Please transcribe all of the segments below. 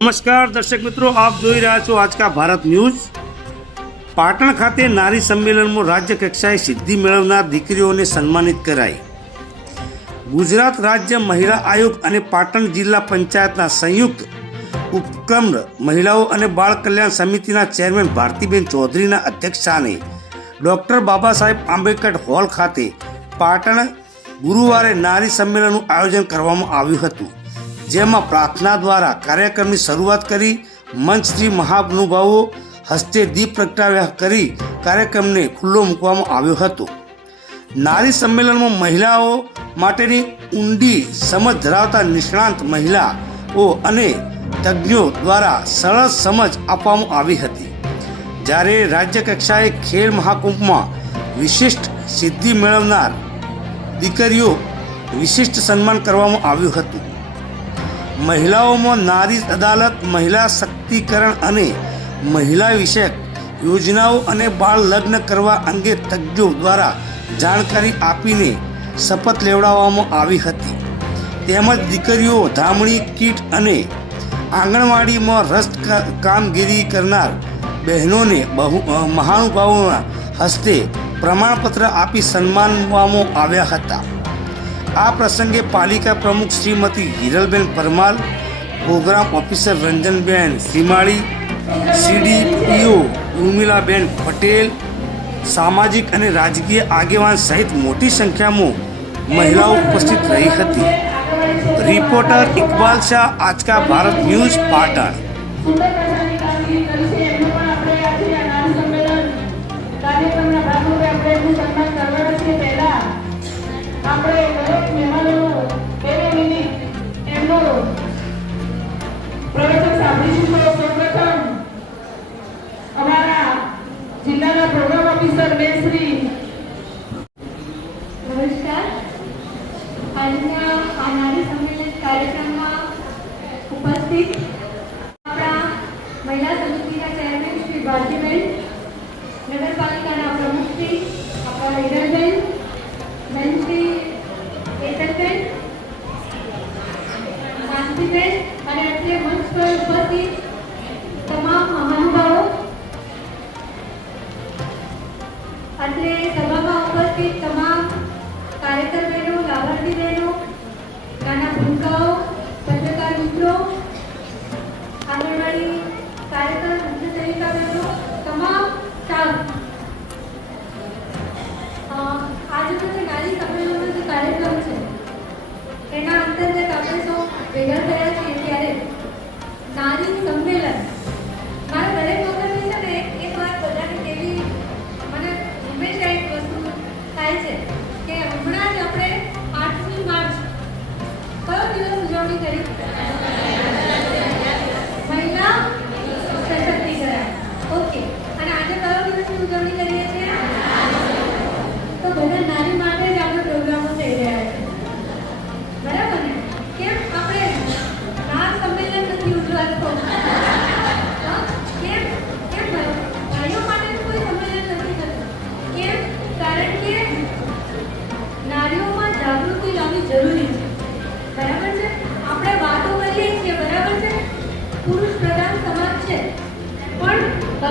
નમસ્કાર દર્શક મિત્રો, આપ જોઈ રહ્યા છો આજકા ભારત ન્યૂઝ। પાટણ ખાતે નારી સંમેલનમાં રાજ્ય કક્ષાએ સિદ્ધિ મેળવનાર દીકરીઓને સન્માનિત કરાઈ। ગુજરાત રાજ્ય મહિલા આયોગ અને પાટણ જિલ્લા પંચાયતના સંયુક્ત ઉપક્રમ મહિલાઓ અને બાળ કલ્યાણ સમિતિના ચેરમેન ભારતીબેન ચૌધરીના અધ્યક્ષસ્થાને ડૉક્ટર બાબા સાહેબ આંબેડકર હોલ ખાતે પાટણ ગુરુવારે નારી સંમેલનનું આયોજન કરવામાં આવ્યું હતું, જેમાં પ્રાર્થના દ્વારા કાર્યક્રમની શરૂઆત કરી મંચ શ્રી મહાનુભાવો હસ્તે દીપ પ્રગટાવ્યા કરી કાર્યક્રમને ખુલ્લો મૂકવામાં આવ્યો હતો। નારી સંમેલનમાં મહિલાઓ માટેની ઊંડી સમજ ધરાવતા નિષ્ણાંત મહિલાઓ અને તજ્ઞો દ્વારા સરળ સમજ આપવામાં આવી હતી, જ્યારે રાજ્ય કક્ષાએ ખેલ મહાકુંભમાં વિશિષ્ટ સિદ્ધિ મેળવનાર દીકરીઓ વિશિષ્ટ સન્માન કરવામાં આવ્યું હતું। મહિલાઓમાં નારી અદાલત, મહિલા શક્તિકરણ અને મહિલા વિષયક યોજનાઓ અને બાળ લગ્ન કરવા અંગે તજ્ઞો દ્વારા જાણકારી આપીને શપથ લેવડાવવામાં આવી હતી, તેમજ દીકરીઓ ધામણી કીટ અને આંગણવાડીમાં રસ કામગીરી કરનાર બહેનોને મહાનુભાવોના હસ્તે પ્રમાણપત્ર આપી સન્માનવામાં આવ્યા હતા। આ પ્રસંગે પાલિકા પ્રમુખ Shrimati Hiralben Parmar, programme officer Ranjanben Shrimali, CDPO Urmilaben Patel, સામાજિક અને રાજકીય આગેવાન સહિત મોટી સંખ્યામાં મહિલાઓ ઉપસ્થિત રહી હતી। Reporter Iqbal Shah, Aajka Bharat news, Patan. આપણે દરેક મહેમાનો બે મિનિટ એમનો પ્રવચન સાંભળીશું। તો સૌપ્રથમ અમારા જિલ્લાના પ્રોગ્રામ ઓફિસર બેન શ્રી નમસ્કાર। આજના આ નારી સંમેલન કાર્યક્રમમાં ઉપસ્થિત આપણા મહિલા સમિતિના ચેરમેન શ્રી ભારતીબેન, નગરપાલિકાના પ્રમુખ શ્રી આપણા હિરલબેન, બેન શ્રી કેતનબેન, માનસીબેન અને અત્રે મંચ પર ઉપસ્થિત તમામ મહાનુભાવો, અત્રે સભામાં ઉપસ્થિત તમામ કાર્યકર બહેનો, લાભાર્થી બહેનો, નાના ભૂલકાઓ, પત્રકાર મિત્રો, આંગણવાડી કાર્યકર, મુખ્ય સેવિકા બહેનો, તમામ સ્ટાફ, આજનો જે નારી સંમેલનનો જે કાર્યક્રમ છે એના અંતર્ગત આપણે સૌ ભેગા થયા છીએ, ત્યારે નારી સંમેલન મારા દરેક વખતે છે ને એક વાત બધાને કેવી મને હંમેશા એક વસ્તુ થાય છે કે હમણાં જ આપણે 8મી માર્ચ કયો દિવસ ઉજવણી કરી? મહિલા સશક્તિકરણ। ઓકે, અને આજે કયો દિવસની ઉજવણી કરીએ છીએ? તો બધા નારી માટે જ આપણે પ્રોગ્રામો થઈ રહ્યા છે, બરાબર ને? કેમ આપણે નાર સંમેલન નથી ઉજવાતો? કેમ કેમ ભાઈઓ માટે કોઈ સંમેલન નથી થતું? કેમ? કારણ કે નારીઓમાં જાગૃતિ લાવવી જરૂરી છે, બરાબર છે? આપણે વાતો કરીએ છીએ, બરાબર છે? પુરુષ પ્રધાન સમાજ છે, પણ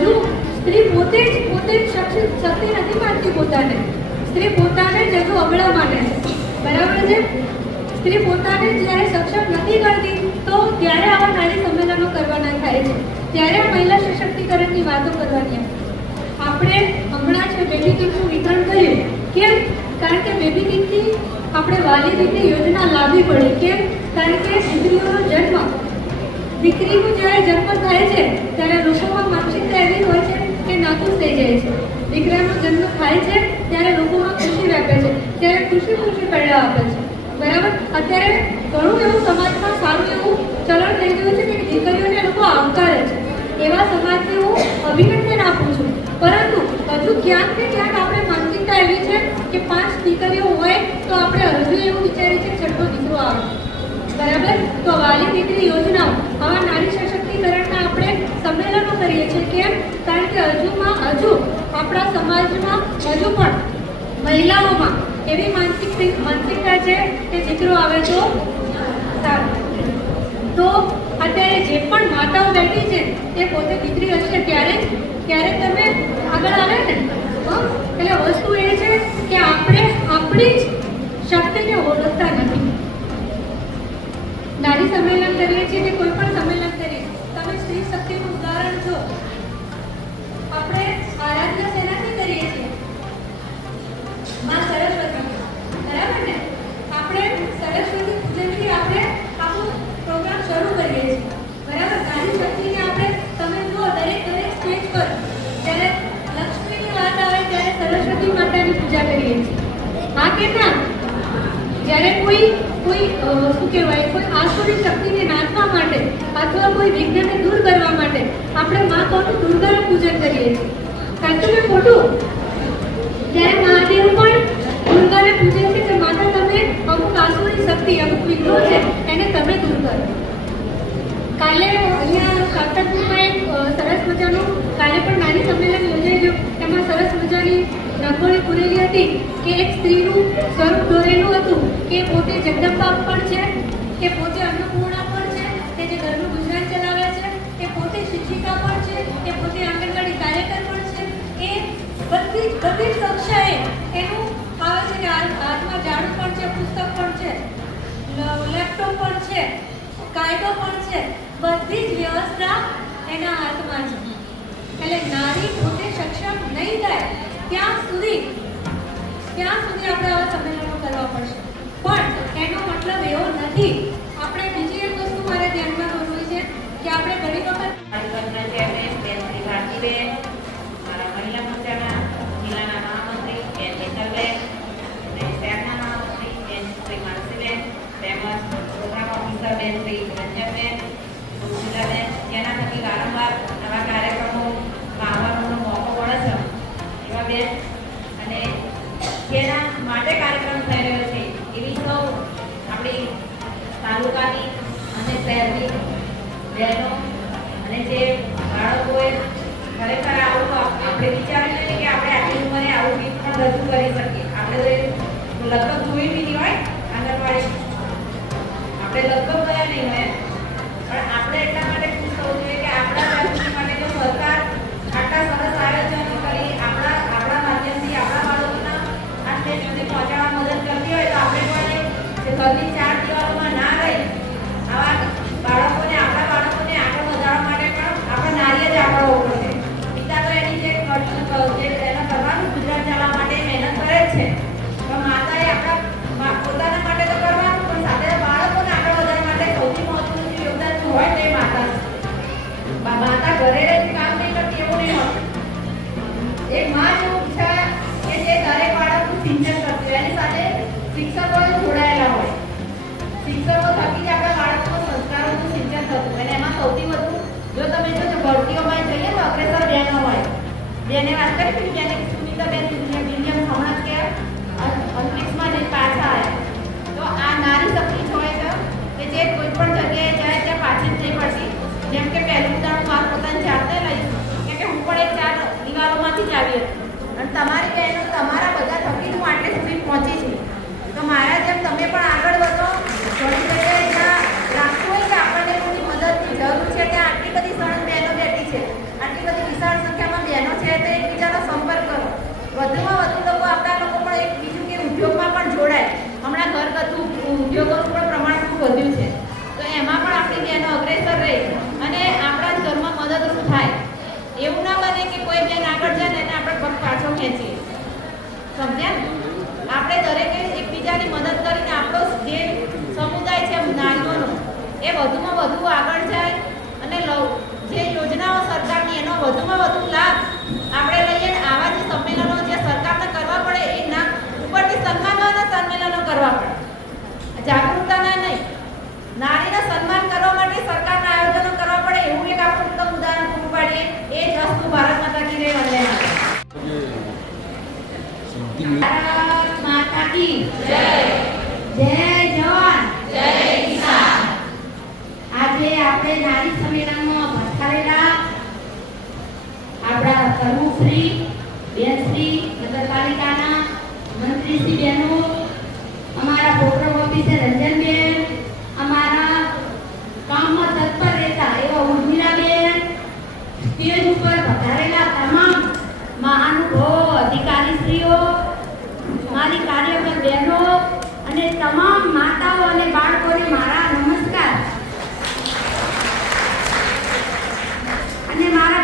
હજુ સ્ત્રી પોતે જ શક્તિ નથી માનતી પોતાને। સ્ત્રી પોતાને જ હજુ અબળા માને છે, બરાબર છે? સ્ત્રી પોતાને જ્યારે સક્ષમ નથી કરતી તો ત્યારે આવા નારી સંમેલનો કરવાના થાય છે, ત્યારે મહિલા સશક્તિકરણની વાતો કરવાની। આપણે હમણાં છે બેબી કિટનું વિતરણ કર્યું, કેમ? કારણ કે બેબી કિટથી આપણે વાલી દીકરી યોજના લાવવી પડે, કેમ? કારણ કે દીકરીઓનો જન્મ, દીકરીનો જ્યારે જન્મ થાય છે ત્યારે લોકોમાં માનસિકતા એવી હોય છે કે નાખુશ થઈ જાય છે। દીકરાનો જન્મ થાય છે ત્યારે લોકોમાં ખુશી રાખે છે, ત્યારે ખુશી પહેલા આપે છે, બરાબર? અત્યારે ઘણું એવું સમાજમાં સારું એવું ચલણ થઈ ગયું છે કે દીકરીઓને લોકો આવકારે છે, એવા સમાજને હું અભિનંદન આપું છું। પરંતુ હજુ ક્યાંક ને ક્યાંક આપણે માનસિકતા એવી છે કે 5 દીકરીઓ હોય તો આપણે હજુ એવું વિચારીએ છીએ છઠ્ઠો દીકરો આવે, બરાબર? તો વાલી દીકરી યોજનાઓ, આવા નારી સશક્તિકરણના આપણે સંમેલનો કરીએ છીએ, કેમ? કારણ કે હજુ આપણા સમાજમાં હજુ પણ મહિલાઓમાં એવી માનસિકતા છે કે દીકરો આવે તો સારું। તો અત્યારે જે પણ માતાઓ બેઠી છે એ પોતે દીકરી હશે ત્યારે તમે આગળ આવે ને. એટલે વસ્તુ એ છે કે આપણે આપણી જ શક્તિને ઓળખતા નથી. નારી સંમેલન કરીએ છીએ કે કોઈ પણ સંમેલન કરીએ, તમે સ્ત્રી શક્તિનું ઉદાહરણ જો. આપણે આરાધના શેનાથી કરીએ છીએ? માં સરસ્વતી, બરાબર ને? આપણે સરસ્વતી પૂજનથી આપણે આખું પ્રોગ્રામ શરૂ કરીએ છીએ, બરાબર? નારી શક્તિને આપણે તમે જુઓ દરેક સ્ટેજ પર જ્યારે લક્ષ્મીની વાત આવે ત્યારે સરસ્વતી માતાની પૂજા કરીએ છીએ. હા કે ના? જ્યારે કોઈ શું કહેવાય, કોઈ આસુરી શક્તિને નાથવા માટે અથવા કોઈ વિઘ્નને દૂર કરવા માટે આપણે માં કોનું દુર્ગાનું પૂજન કરીએ છીએ. સાચું કે ખોટું? જ્યારે મહાદેવ પણ દુર્ગાને પૂજે છે કે માતા તમે અમુક આસુરી શક્તિ, અમુક વિઘ્નો છે એને તમે દૂર કરો. કાલે અહીંયા સાતરપુરમાં એક સરસ મજાનું કાલે પણ નારી સંમેલન યોજાયેલું. એમાં સરસ મજાની રંગોળી પૂરેલી હતી કે એક સ્ત્રીનું સ્વરૂપ દોરેલું હતું કે પોતે જગદંબા પણ છે, કે પોતે અન્નપૂર્ણા પણ છે, કે જે ઘરનું ગુજરાન ચલાવે છે, કે પોતે શિક્ષિકા પણ છે, કે પોતે આંગણવાડી કાર્યકર પણ છે. એ બધી જ કક્ષાએ એનું આવે છે કે હાથમાં ઝાડુ પણ છે, પુસ્તક પણ છે, લેપટોપ પણ છે, કાયદો પણ છે, બધી જ વ્યવસ્થા એના હાથમાં છે. એટલે નારી પોતે સક્ષમ નહીં થાય ત્યાં સુધી આપણે આવા સંમેલનો કરવા પડશે. પણ એનો મતલબ એવો નથી. આપણે બીજી એક વસ્તુ મારે ધ્યાનમાં દોરવી છે કે આપણે ઘણી વખત ભારતીબેન, મારા મહિલા મોરચાના જિલ્લાના મહામંત્રી બેન હેતલબેન અને શહેરના મહામંત્રી બેન શ્રી માનસીબેન તેમજ પ્રોગ્રામ ઓફિસર બેન શ્રી રંજનબેન, સુશીલાબેન, જેના થકી વારંવાર આવા કાર્યક્રમોમાં આવવાનો મોકો મળે છે એવા બેન, અને જેના માટે કાર્યક્રમ થઈ રહ્યો છે એવી સૌ આપણી તાલુકાની અને શહેરની બહેનો અને જે બાળકોએ ખરેખર આવું આપણે વિચારીએ કે આપણે આટલી ઉંમરે આવું ગીત પણ રજૂ કરી શકીએ. આપણે તો લગભગ જોઈ બી નહીં હોય આંગણવાડી, આપણે લગભગ ગયા નહીં હોય, પણ આપણે એટલા માટે ખુશ થવું જોઈએ કે આપણા જાગૃતિ માટે જો સરકાર આટલા સરસ આયોજનો કરી આપણા માધ્યમથી આપણા બાળકોના આ સ્ટેજ સુધી પહોંચાડવા મદદ કરતી હોય તો આપણે પણ જે ઘરની ચાર દિવાલોમાં ના રહી આવા બાળકોને આપણા બાળકોને આગળ વધારવા માટે પણ આપણે નારીએ જ આગળ હોવું પડશે. પિતા તો એની જે એના કરવાનું ગુજરાત ચલાવવા માટે મહેનત કરે જ છે, પણ માતાએ આપણા પોતાના માટે તો કરવાનું, પણ સાથે બાળકોને આગળ વધારવા માટે સૌથી મહત્વનું જે યોગદાન હોય તે માતા છે. માતા ઘરે રહી કામ નહીં કરતી એવું નહીં હોતું. એક માં જેવું છે કે જે દરેક બાળકનું સિંચન કરતી હોય, એની સાથે શિક્ષકો જોડાયેલા હોય. શિક્ષકો થકી જ આપણા બાળકોના સંસ્કારોનું સિંચન થતું હોય. અને એમાં સૌથી વધુ જો તમે જો ભરતીઓમાં જઈએ તો અગ્રેસર બહેનો હોય. બેને વાત કરી કે જેને સુનિતાબેન વિલિયમ હમણાં કે અંતરિક્ષમાં જઈને પાછા આવ્યા. તો આ નારી શક્તિ હોય છે કે જે કોઈ પણ જગ્યાએ જાય ત્યાં પાછી જ નહીં પડતી. જેમ કે પહેલું ઉદાહરણ મારા પોતાની જાતે લઈશ કે હું પણ એક ચાર દિવાલોમાંથી જ આવી હતી, અને તમારી બહેનો તમારા બધા થકી હું આટલે સુધી પહોંચી છું. તો મારા જેમ તમે પણ આગળ વધો. ઘણી જગ્યાએ જ્યાં રાખવું હોય કે આપણને કોઈની મદદની જરૂર છે ત્યાં આટલી બધી સળંગ બહેનો બેઠી છે, આટલી બધી વિશાળ સંખ્યામાં બહેનો છે, તો એકબીજાનો સંપર્ક કરો. વધુમાં વધુ લોકો આપણા લોકો પણ એક બીજું કે ઉદ્યોગમાં પણ જોડાય. હમણાં ઘરગથ્થુ ઉદ્યોગોનું પણ પ્રમાણ ખૂબ વધ્યું છે, તો એમાં પણ આપણી બહેનો અગ્રેસર રહે અને આપણા જ ઘરમાં મદદરૂપ થાય. એવું ના બને કે કોઈ બેન આગળ જાય ને એને આપણે પગ પાછો ખેંચીએ. સમજ્યા ને? આપણે દરેકે એકબીજાની મદદ કરીને આપણો જે સમુદાય છે નારીઓનો એ વધુમાં વધુ આગળ જાય અને જે યોજનાઓ સરકારની એનો વધુમાં વધુ લાભ આપણે લઈએ. આવા જે સંમેલનો જે સરકારને કરવા પડે એ ના ઉપરથી સન્માનવાના સંમેલનો કરવા પડે, જાગૃતતાના નહીં. નારીના સન્માન કરવા માટે સરકારના આયોજનો કરવા પડે. એવું એક આપણે ઉત્તમ ઉદાહરણ પૂરું પાડીએ. એ જ વસ્તુ ભારત માતા કી જય વંદે ભારત માતા કી જય. જય જવાન જય કિસાન. આજે આપણે નારી સંમેલનમાં પધારેલા આપણા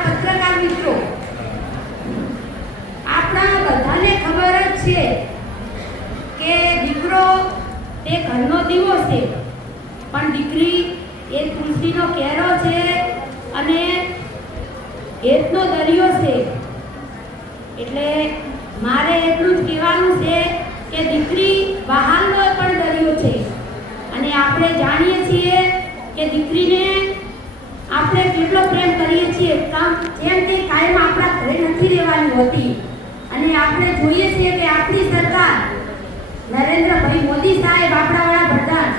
પત્રકાર મિત્રો, આપણા બધાને ખબર જ છે કે દીકરો એ ઘરનો દીવો છે, પણ દીકરી એ તુલસીનો કેરો છે અને હેતનો દરિયો છે. એટલે મારે એટલું જ કહેવાનું છે કે દીકરી બહારનો પણ દરિયો છે અને આપણે જાણીએ છીએ કે દીકરીને આપણે કેટલો પ્રેમ કરીએ છીએ, જેમ કે કાયમ આપણા ઘરે નથી રહેવાની હોતી. અને આપણે જોઈએ છીએ કે આપણી સરકાર નરેન્દ્રભાઈ મોદી સાહેબ, આપણા વડાપ્રધાન,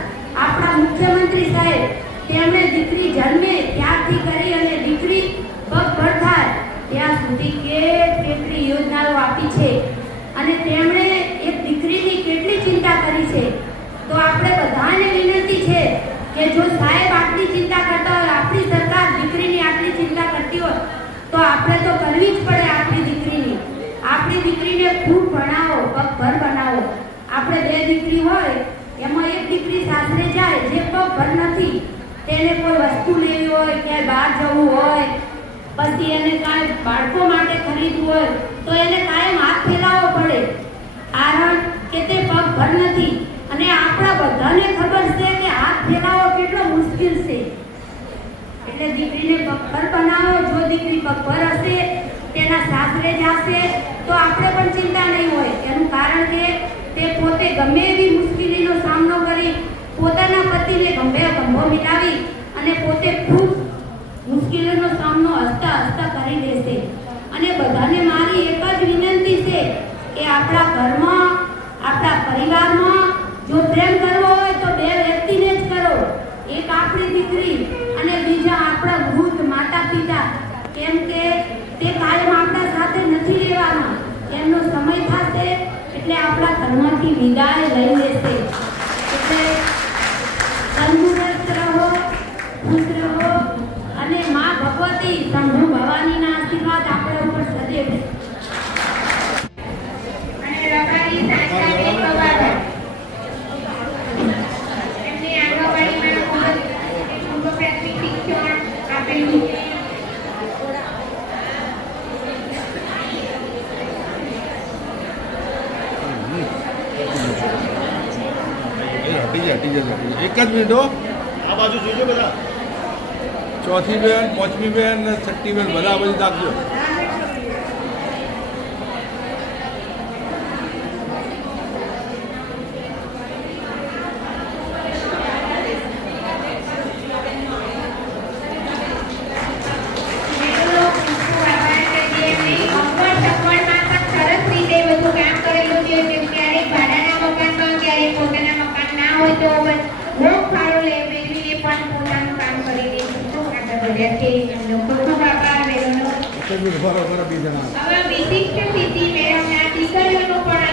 આપણા મુખ્યમંત્રી સાહેબ, તેમણે દીકરી જન્મે ત્યારથી કરી અને દીકરી પગભર થાય ત્યાં સુધી કેટલી યોજનાઓ આપી છે અને તેમણે એક દીકરીની કેટલી ચિંતા કરી છે. તો આપણે બધાને વિનંતી છે કે જો સાહેબ આટલી ચિંતા કરતા હોય, આપણી સરકાર દીકરીની આટલી ચિંતા કરતી હોય, તો આપણે તો કરવી જ પડે આપણી દીકરીની. આપણી દીકરીને ખૂબ ભણાવો, પગભર બનાવો. આપણે 2 દીકરી હોય એમાં એક દીકરી સાસરે જાય જે પગભર નથી, તેને કોઈ વસ્તુ લેવી હોય, ક્યાંય બહાર જવું હોય, પછી એને કાંઈ બાળકો માટે ખરીદવું હોય તો એને કાયમ હાથ ફેલાવવો પડે, કારણ કે તે પગભર નથી. અને આપણા બધાને ખબર છે કે હાથ ફેલાવવો કેટલો મુશ્કેલ છે. એટલે દીકરીને પગભર બનાવો. જો દીકરી પગભર હશે, તેના સાસરે જશે તો આપણે પણ ચિંતા નહીં હોય. એનું કારણ કે તે પોતે ગમે એવી મુશ્કેલીનો સામનો કરી પોતાના પતિને ગંભો મિલાવી અને પોતે ખૂબ મુશ્કેલીનો સામનો હસતા હસતા કરી દેશે. અને બધાને મારી એક જ વિનંતી છે કે આપણા ઘરમાં, આપણા પરિવારમાં જો પ્રેમ કરવો હોય તો 2 વ્યક્તિને જ કરો. એક આપણી દીકરી અને બીજા આપણા વૃદ્ધ માતા પિતા, કેમ કે તે કાયમ આપણા સાથે નથી રહેવાના. એમનો સમય થશે એટલે આપણા ઘરમાંથી વિદાય લઈ લેશે. એટલે તંદુરસ્ત રહો, ખુશ રહો અને મા ભગવતી શંભુ ભવાનીના આશીર્વાદ આપણા ઉપર સદૈવ. અને રબારી સાંસાબેન પવારવા એમની આંગણવાડીમાં પૂર્વ પ્રાથમિક શિક્ષણ આપેલું છે. હટી જશે. એક જ મિનિટ હો. આ બાજુ જોજો બધા. 4થી બેન, 5મી બેન ને 6ઠ્ઠી બેન બધા બધી રાખજો. હવે વિશિષ્ટ સિદ્ધિ મેળવનાર દીકરીઓનું પણ